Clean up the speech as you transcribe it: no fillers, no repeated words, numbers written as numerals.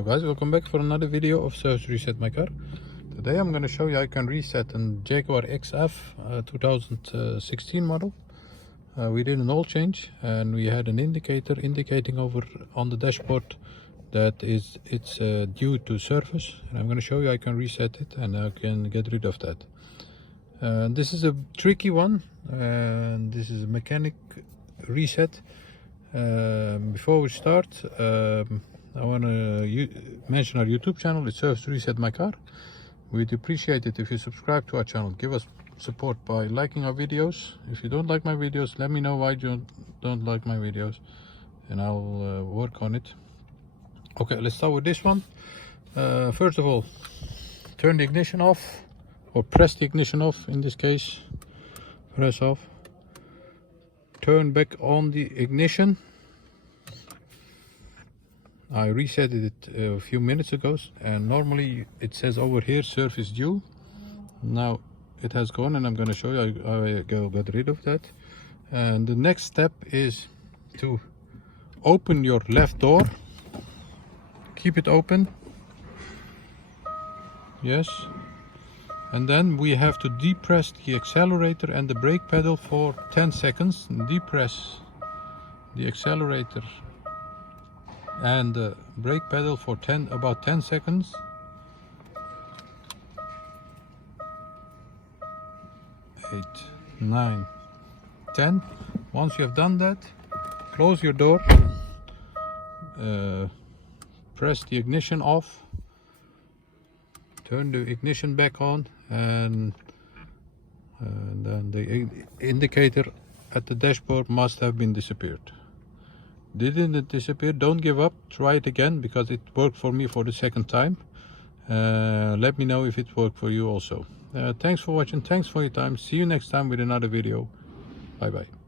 Hello guys, welcome back for another video of Service Reset My Car. Today I'm going to show you how you can reset a Jaguar XF 2016 model. We did an oil change and we had an indicator indicating over on the dashboard that it's due to service, and I'm going to show you how you can reset it and I can get rid of that. This is a tricky one, and this is a mechanic reset. Before we start, I want to mention our YouTube channel. It serves to reset my car. We'd appreciate it if you subscribe to our channel. Give us support by liking our videos. If you don't like my videos, let me know why you don't like my videos and I'll work on it. Okay, let's start with this one. First of all, turn the ignition off, or press the ignition off in this case. Press off. Turn back on the ignition. I reset it a few minutes ago, and normally it says over here service due. Now it has gone, and I'm going to show you how I get rid of that. And the next step is to open your left door. Keep it open. Yes. And then we have to depress the accelerator and the brake pedal for 10 seconds. Depress the accelerator and the brake pedal for about 10 seconds. 8, 9, 10. Once you have done that, close your door, press the ignition off, turn the ignition back on, and then the indicator at the dashboard must have been disappeared. Didn't it disappear? Don't give up. Try it again, because it worked for me for the second time. Let me know if it worked for you also. Thanks for watching. Thanks for your time. See you next time with another video. Bye bye.